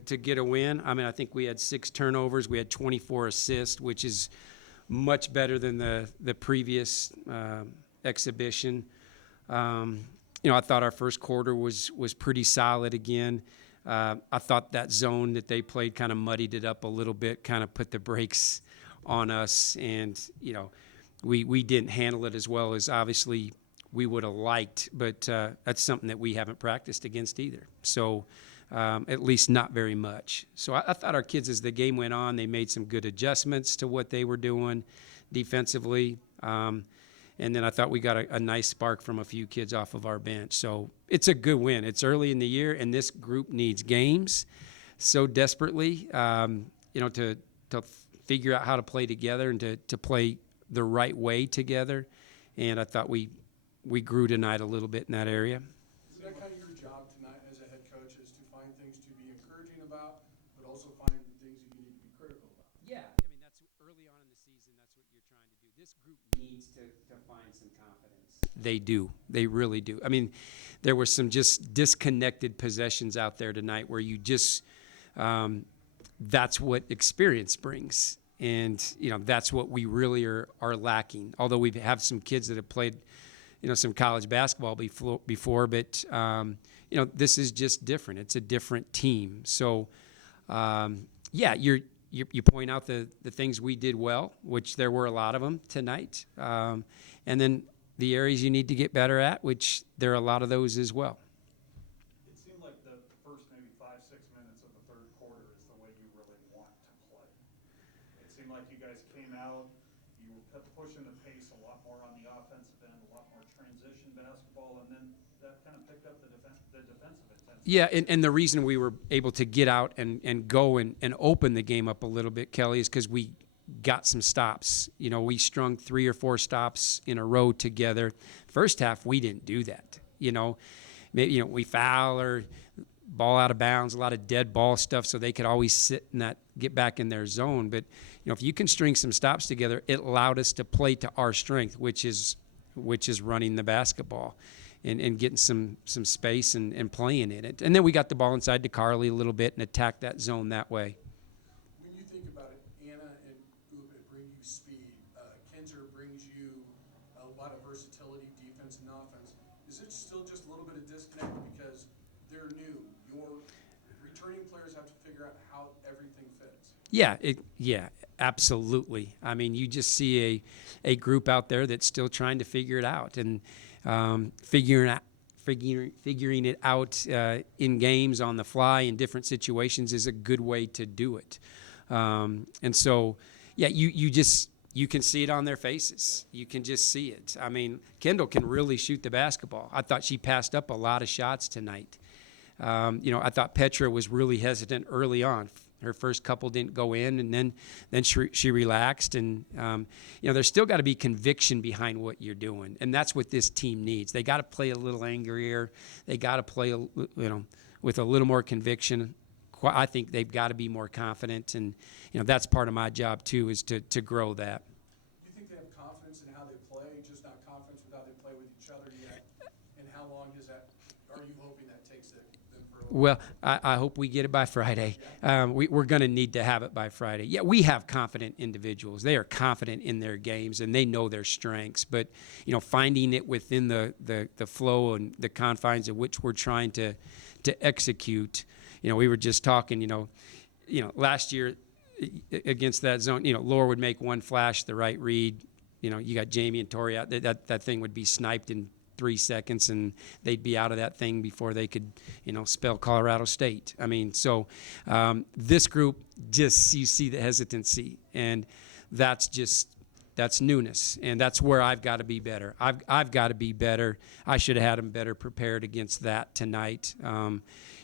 to get a win. I mean, I think we had 6 turnovers. We had 24 assists, which is much better than the previous exhibition. I thought our first quarter was pretty solid again. I thought that zone that they played kind of muddied it up a little bit, kind of put the brakes on us, and we didn't handle it as well as obviously we would have liked, but that's something that we haven't practiced against either. So at least not very much. So I thought our kids, as the game went on, they made some good adjustments to what they were doing defensively. And then I thought we got a nice spark from a few kids off of our bench. So it's a good win. It's early in the year, and this group needs games so desperately, to figure out how to play together and to play the right way together. And I thought we grew tonight a little bit in that area. Is that kind of your job tonight as a head coach, is to find things to be encouraging about, but also find things that you need to be critical about? Yeah, I mean, that's early on in the season. That's what you're trying to do. This group needs to find some confidence. They do. They really do. I mean, there were some just disconnected possessions out there tonight where you just that's what experience brings. And, that's what we really are lacking. Although we have some kids that have played, some college basketball before, but, this is just different. It's a different team. So, you point out the things we did well, which there were a lot of them tonight. And then the areas you need to get better at, which there are a lot of those as well. It seemed like the first maybe 5-6 minutes of the third quarter is the way you really want to play. It seemed like you guys came out, you were pushing the pace a lot more on the offensive end, a lot more transition basketball, and then that kind of picked up the defensive intensity. Yeah, and the reason we were able to get out and go and open the game up a little bit, Kelly, is because we got some stops. We strung 3 or 4 stops in a row together. First half, we didn't do that. Maybe we foul or ball out of bounds, a lot of dead ball stuff, so they could always sit in that, get back in their zone. But if you can string some stops together, it allowed us to play to our strength, which is running the basketball and getting some space and playing in it. And then we got the ball inside to Carly a little bit and attacked that zone that way. When you think about it, Anna and Uba bring you speed. Kinzer brings you a lot of versatility, defense and offense. Is it still just a little bit of disconnect because they're new? Your returning players have to figure out how everything fits. Yeah, absolutely. I mean, you just see a group out there that's still trying to figure it out and figuring it out in games on the fly in different situations is a good way to do it. And so, you can see it on their faces. You can just see it. I mean, Kendall can really shoot the basketball. I thought she passed up a lot of shots tonight. I thought Petra was really hesitant early on. Her first couple didn't go in, and then she relaxed. And, there's still got to be conviction behind what you're doing, and that's what this team needs. They got to play a little angrier. They got to play, with a little more conviction. I think they've got to be more confident, and, that's part of my job, too, is to grow that. Do you think they have confidence in how they play, just not confidence with how they play with each other yet? And how long are you hoping that takes them for a while? Well, I hope we get it by Friday. We're going to need to have it by Friday. Yeah, we have confident individuals. They are confident in their games, and they know their strengths. But, finding it within the flow and the confines of which we're trying to execute. We were just talking, last year against that zone, Laura would make one flash, the right read. You got Jamie and Tori out. That thing would be sniped in 3 seconds, and they'd be out of that thing before they could, spell Colorado State. I mean, so this group, just you see the hesitancy, and that's newness, and that's where I've got to be better. I've got to be better. I should have had them better prepared against that tonight.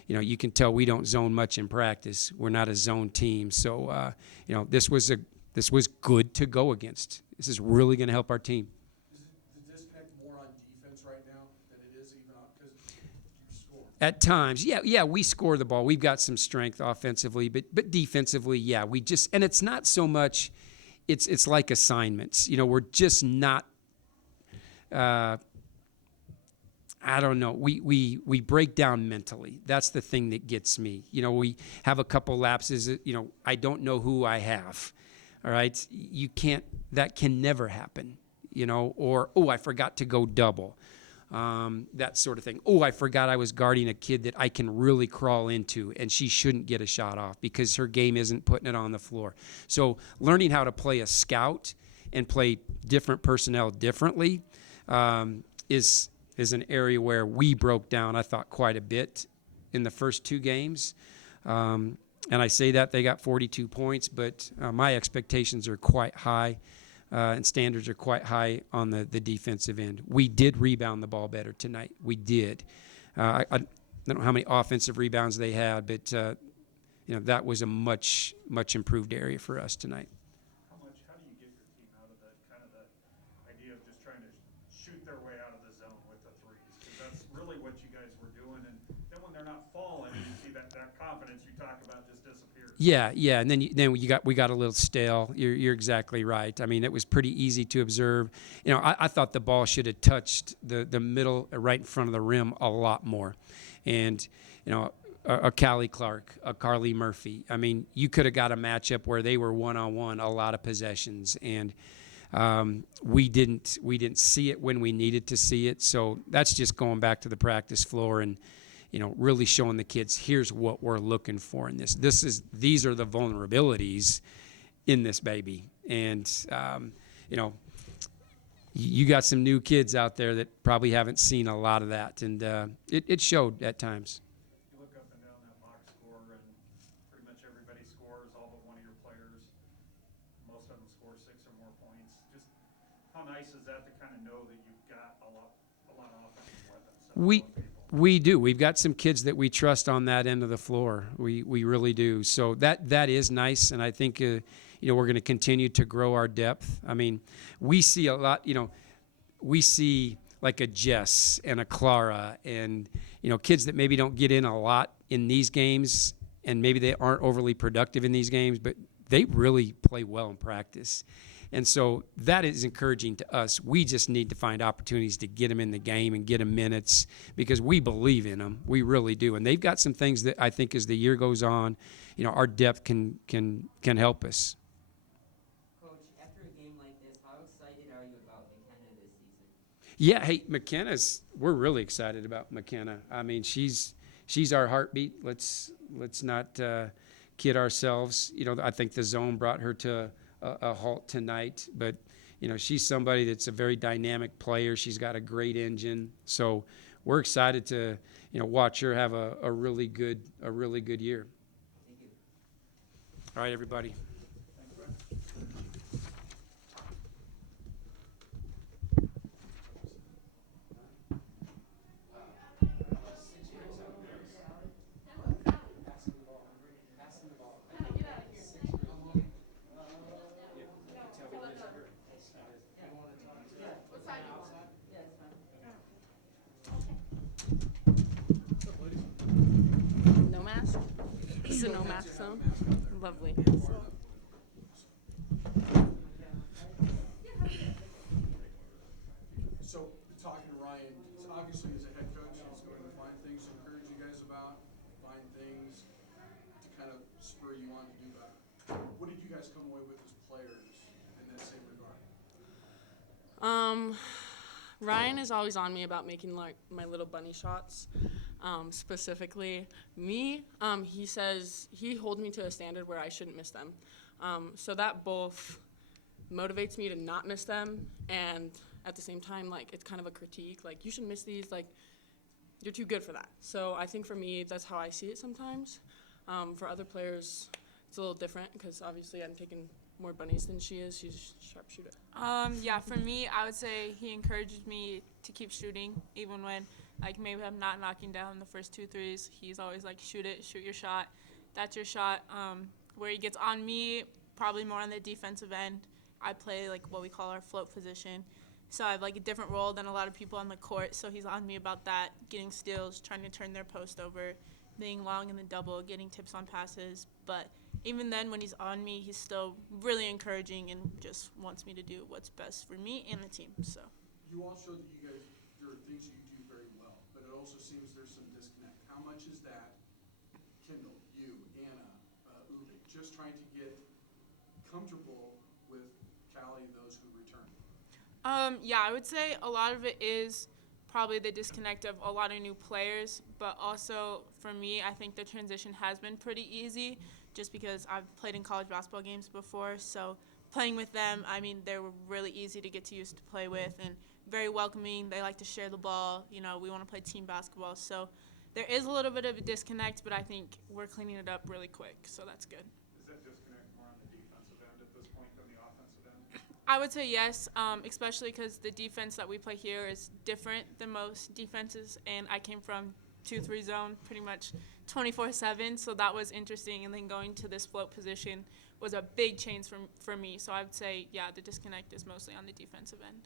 You can tell we don't zone much in practice. We're not a zone team, so this was good to go against. This is really going to help our team. At times, yeah, we score the ball. We've got some strength offensively, but defensively, yeah, and it's not so much. It's like assignments. We're just not. I I don't know. We break down mentally. That's the thing that gets me. You know, we have a couple lapses. You know, I don't know who I have. All right. That can never happen. You know, or, oh, I forgot to go double. That sort of thing. Oh, I forgot I was guarding a kid that I can really crawl into, and she shouldn't get a shot off because her game isn't putting it on the floor. So learning how to play a scout and play different personnel differently is an area where we broke down, I thought, quite a bit in the first 2 games. And I say that they got 42 points, but my expectations are quite high, and standards are quite high on the defensive end. We did rebound the ball better tonight. We did. I don't know how many offensive rebounds they had, but that was a much improved area for us tonight. How do you get your team out of that kind of that idea of just trying to shoot their way out of the zone with the threes? Because that's really what you guys were doing. And then when they're not falling, you see that confidence you talk about just disappears. Yeah, and then we got a little stale. You're exactly right. I mean, it was pretty easy to observe. You know, I thought the ball should have touched the middle right in front of the rim a lot more, and a Callie Clark, a Carly Murphy. I mean, you could have got a matchup where they were one-on-one a lot of possessions, and we didn't see it when we needed to see it. So that's just going back to the practice floor and really showing the kids, here's what we're looking for in this. These are the vulnerabilities in this baby, and you got some new kids out there that probably haven't seen a lot of that, and it showed at times. You look up and down that box score, and pretty much everybody scores, all but one of your players. Most of them score 6 or more points. Just how nice is that to kind of know that you've got a lot of offensive weapons? We do. We've got some kids that we trust on that end of the floor. We really do. So that is nice, and I think we're going to continue to grow our depth. I mean, we see a lot. We see like a Jess and a Clara, and kids that maybe don't get in a lot in these games, and maybe they aren't overly productive in these games, but they really play well in practice. And so that is encouraging to us. We just need to find opportunities to get them in the game and get them minutes because we believe in them. We really do. And they've got some things that I think as the year goes on, our depth can help us. Coach, after a game like this, how excited are you about McKenna this season? Yeah, hey, we're really excited about McKenna. I mean, she's our heartbeat. Let's not kid ourselves. I think the zone brought her to a halt tonight, but she's somebody that's a very dynamic player. She's got a great engine, so we're excited to watch her have a really good year. Thank you. All right, everybody. No mask? This is a no mask zone? Lovely. So, talking to Ryan, so obviously as a head coach, he's going to find things to encourage you guys about, find things to kind of spur you on to do better. What did you guys come away with as players in that same regard? Ryan is always on me about making like my little bunny shots. Specifically me, he says he holds me to a standard where I shouldn't miss them. So that both motivates me to not miss them, and at the same time, like, it's kind of a critique, like, you should miss these, like, you're too good for that. So I think for me, that's how I see it sometimes. For other players, it's a little different because obviously I'm taking more bunnies than she is. She's a sharpshooter. Yeah, for me, I would say he encourages me to keep shooting, even when, like, maybe I'm not knocking down the first 2 threes. He's always like, shoot your shot. That's your shot. Where he gets on me, probably more on the defensive end. I play, like, what we call our float position. So I have, like, a different role than a lot of people on the court. So he's on me about that, getting steals, trying to turn their post over, being long in the double, getting tips on passes. But even then, when he's on me, he's still really encouraging and just wants me to do what's best for me and the team. So You all showed that there are things you do very well. also seems there's some disconnect. How much is that, Kendall, you, Anna, Ubik, just trying to get comfortable with Callie, those who return? Yeah, I would say a lot of it is probably the disconnect of a lot of new players, but also for me, I think the transition has been pretty easy just because I've played in college basketball games before. So playing with them, I mean, they were really easy to get used to play with and very welcoming. They like to share the ball. You know, we want to play team basketball. So there is a little bit of a disconnect, but I think we're cleaning it up really quick, so that's good. Is that disconnect more on the defensive end at this point than the offensive end? I would say yes, especially because the defense that we play here is different than most defenses, and I came from 2-3 zone pretty much 24/7, so that was interesting. And then going to this float position was a big change for me. So I would say, yeah, the disconnect is mostly on the defensive end.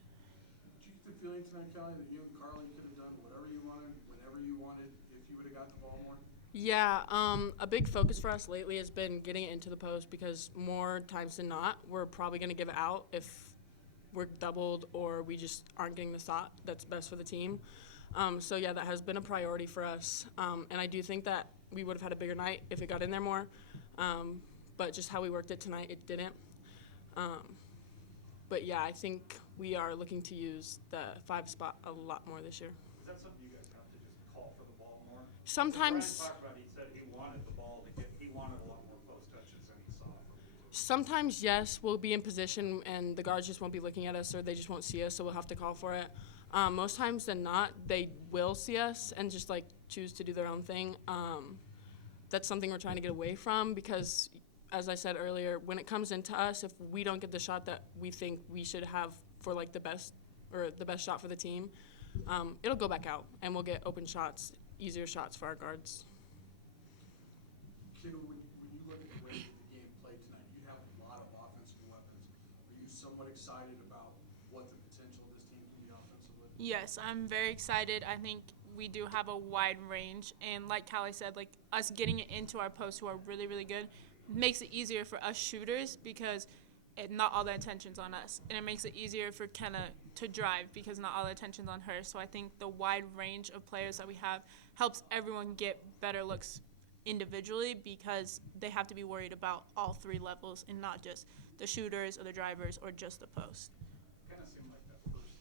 Did you get the feeling tonight, Callie, that you and Carly could have done whatever you wanted, whenever you wanted, if you would have got the ball more? Yeah, a big focus for us lately has been getting it into the post because more times than not, we're probably going to give it out if we're doubled or we just aren't getting the shot that's best for the team. So, yeah, that has been a priority for us. And I do think that we would have had a bigger night if it got in there more. But just how we worked it tonight, it didn't. But, yeah, I think we are looking to use the 5 spot a lot more this year. Is that something you guys have to just call for the ball more? Sometimes. Brian talked about, he said he wanted the ball to get, he wanted a lot more post touches than he saw from you. Sometimes, yes, we'll be in position and the guards just won't be looking at us or they just won't see us, so we'll have to call for it. Most times than not, they will see us and just, like, choose to do their own thing. That's something we're trying to get away from because, as I said earlier, when it comes into us, if we don't get the shot that we think we should have for, like, the best shot for the team, it'll go back out and we'll get open shots, easier shots for our guards. Kendall, when you look at the way that the game played tonight, you have a lot of offensive weapons. Are you somewhat excited about what the potential of this team can be offensively? Yes, I'm very excited. I think we do have a wide range, and like Callie said, like us getting it into our posts who are really, really good makes it easier for us shooters because not all the attention's on us, and it makes it easier for Kenna to drive because not all the attention's on her. So I think the wide range of players that we have helps everyone get better looks individually because they have to be worried about all 3 levels and not just the shooters or the drivers or just the post. Kind of seemed like that first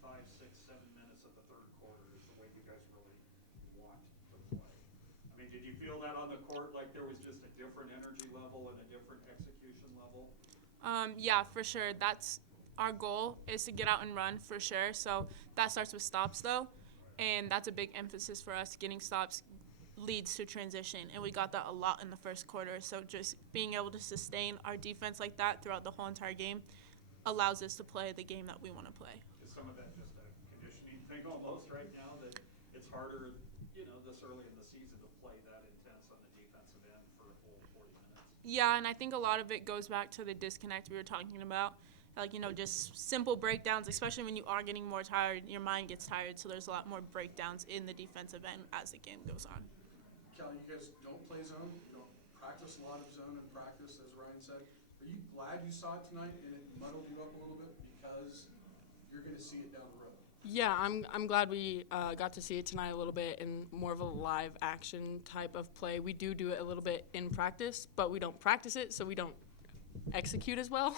5, 6, 7 minutes of the third quarter is the way you guys really want to play. I mean, did you feel that on the court, like there was just a different energy level and a different execution level? Yeah, for sure. That's our goal is to get out and run for sure. So that starts with stops though, and that's a big emphasis for us. Getting stops leads to transition, and we got that a lot in the first quarter. So just being able to sustain our defense like that throughout the whole entire game allows us to play the game that we want to play. Is some of that just a conditioning thing almost right now that it's harder, this early in the season to play that intense on the defensive end for a full 40 minutes? Yeah, and I think a lot of it goes back to the disconnect we were talking about. Like, just simple breakdowns, especially when you are getting more tired, your mind gets tired, so there's a lot more breakdowns in the defensive end as the game goes on. Callie, you guys don't play zone, you don't practice a lot of zone in practice, as Ryan said. Are you glad you saw it tonight and it muddled you up a little bit because you're going to see it down the road? Yeah, I'm glad we got to see it tonight a little bit in more of a live action type of play. We do it a little bit in practice, but we don't practice it, so we don't execute as well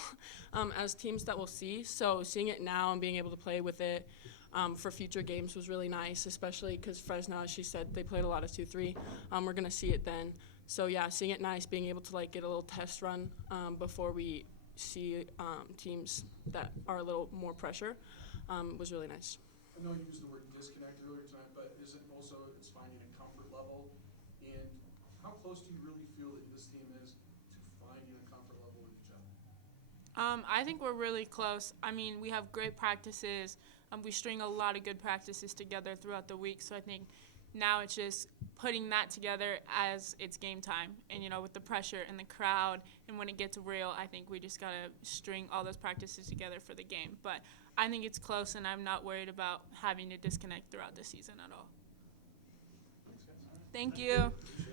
as teams that we'll see. So seeing it now and being able to play with it for future games was really nice, especially because Fresno, as she said, they played a lot of 2-3. We're going to see it then. So, yeah, seeing it nice, being able to, get a little test run before we see teams that are a little more pressure was really nice. I know you used the word disconnect earlier tonight, but is it also it's finding a comfort level? And how close do you really feel that this team is to finding a comfort level with each other? I think we're really close. I mean, we have great practices. We string a lot of good practices together throughout the week. So I think now it's just putting that together as it's game time. And, with the pressure and the crowd and when it gets real, I think we just got to string all those practices together for the game. But I think it's close, and I'm not worried about having to disconnect throughout the season at all. Thanks, guys. Thank you. Appreciate